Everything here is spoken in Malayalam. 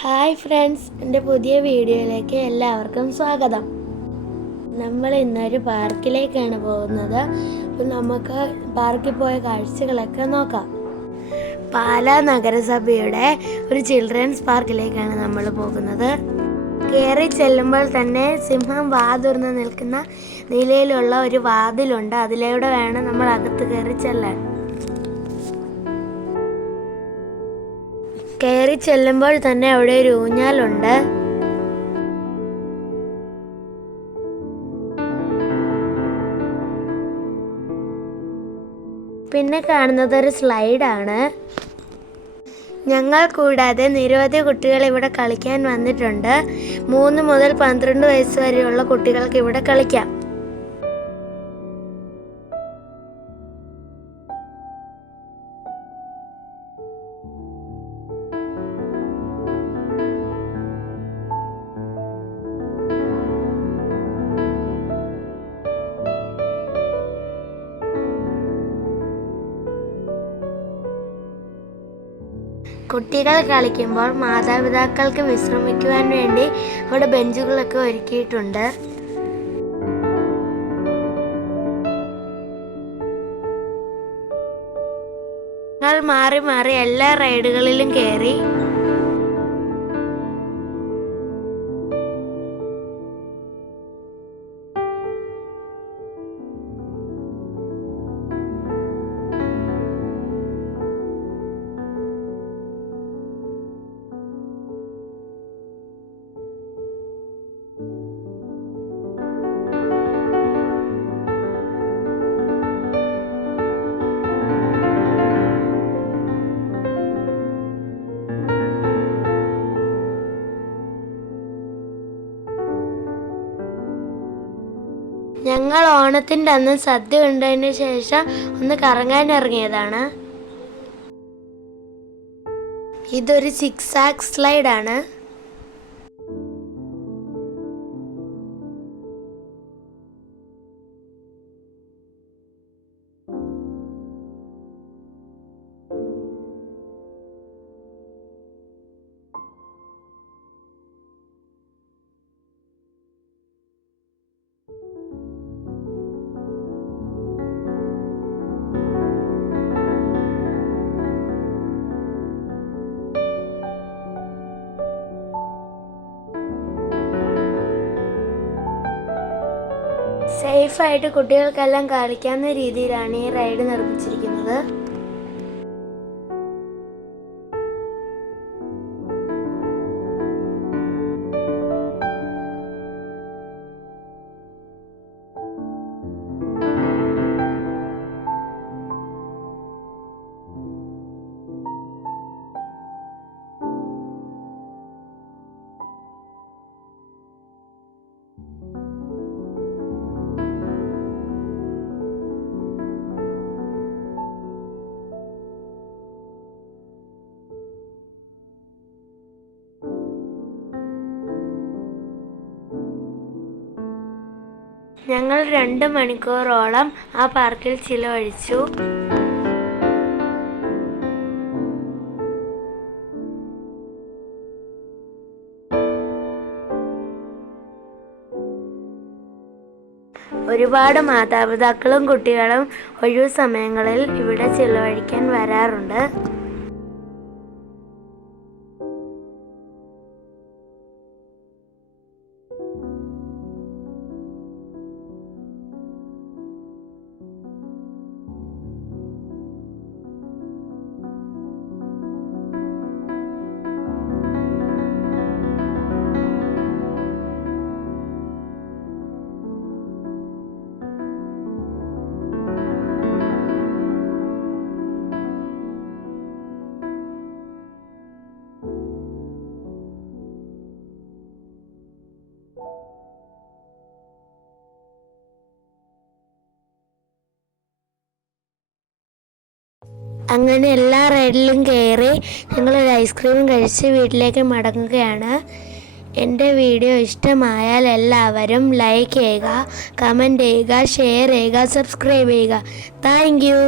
ഹായ് ഫ്രണ്ട്സ്, എൻ്റെ പുതിയ വീഡിയോയിലേക്ക് എല്ലാവർക്കും സ്വാഗതം. നമ്മൾ ഇന്നൊരു പാർക്കിലേക്കാണ് പോകുന്നത്. അപ്പം നമുക്ക് പാർക്കിൽ പോയ കാഴ്ചകളൊക്കെ നോക്കാം. പാലാ നഗരസഭയുടെ ഒരു ചിൽഡ്രൻസ് പാർക്കിലേക്കാണ് നമ്മൾ പോകുന്നത്. കയറി ചെല്ലുമ്പോൾ തന്നെ സിംഹം വാതുറന്ന് നിൽക്കുന്ന നിലയിലുള്ള ഒരു വാതിലുണ്ട്. അതിലൂടെ വേണം നമ്മൾ അകത്ത് കയറി ചെല്ലാൻ. കയറി ചെല്ലുമ്പോൾ തന്നെ അവിടെ ഒരു ഊഞ്ഞാലുണ്ട്. പിന്നെ കാണുന്നത് ഒരു സ്ലൈഡാണ്. ഞങ്ങൾ കൂടാതെ നിരവധി കുട്ടികൾ ഇവിടെ കളിക്കാൻ വന്നിട്ടുണ്ട്. 3 മുതൽ 12 വയസ്സ് വരെയുള്ള കുട്ടികൾക്ക് ഇവിടെ കളിക്കാം. കുട്ടികൾ കളിക്കുമ്പോൾ മാതാപിതാക്കൾക്ക് വിശ്രമിക്കുവാൻ വേണ്ടി അവിടെ ബെഞ്ചുകളൊക്കെ ഒരുക്കിയിട്ടുണ്ട്. ഞങ്ങൾ മാറി മാറി എല്ലാ റൈഡുകളിലും കയറി. ഞങ്ങൾ ഓണത്തിൻ്റെ അന്ന് സദ്യ ഉണ്ടതിന് ശേഷം ഒന്ന് കറങ്ങാൻ ഇറങ്ങിയതാണ്. ഇതൊരു സിക്സാക് സ്ലൈഡാണ്. സേഫായിട്ട് കുട്ടികൾക്കെല്ലാം കളിക്കാവുന്ന രീതിയിലാണ് ഈ റൈഡ് നിർമ്മിച്ചിരിക്കുന്നത്. ഞങ്ങൾ 2 മണിക്കൂറോളം ആ പാർക്കിൽ ചിലവഴിച്ചു. ഒരുപാട് മാതാപിതാക്കളും കുട്ടികളും ഒഴിവു സമയങ്ങളിൽ ഇവിടെ ചിലവഴിക്കാൻ വരാറുണ്ട്. അങ്ങനെ എല്ലാ റൈഡിലും കയറി ഞങ്ങളൊരു ഐസ്ക്രീമും കഴിച്ച് വീട്ടിലേക്ക് മടങ്ങുകയാണ്. എൻ്റെ വീഡിയോ ഇഷ്ടമായാൽ എല്ലാവരും ലൈക്ക് ചെയ്യുക, കമൻറ്റ് ചെയ്യുക, ഷെയർ ചെയ്യുക, സബ്സ്ക്രൈബ് ചെയ്യുക. Thank you.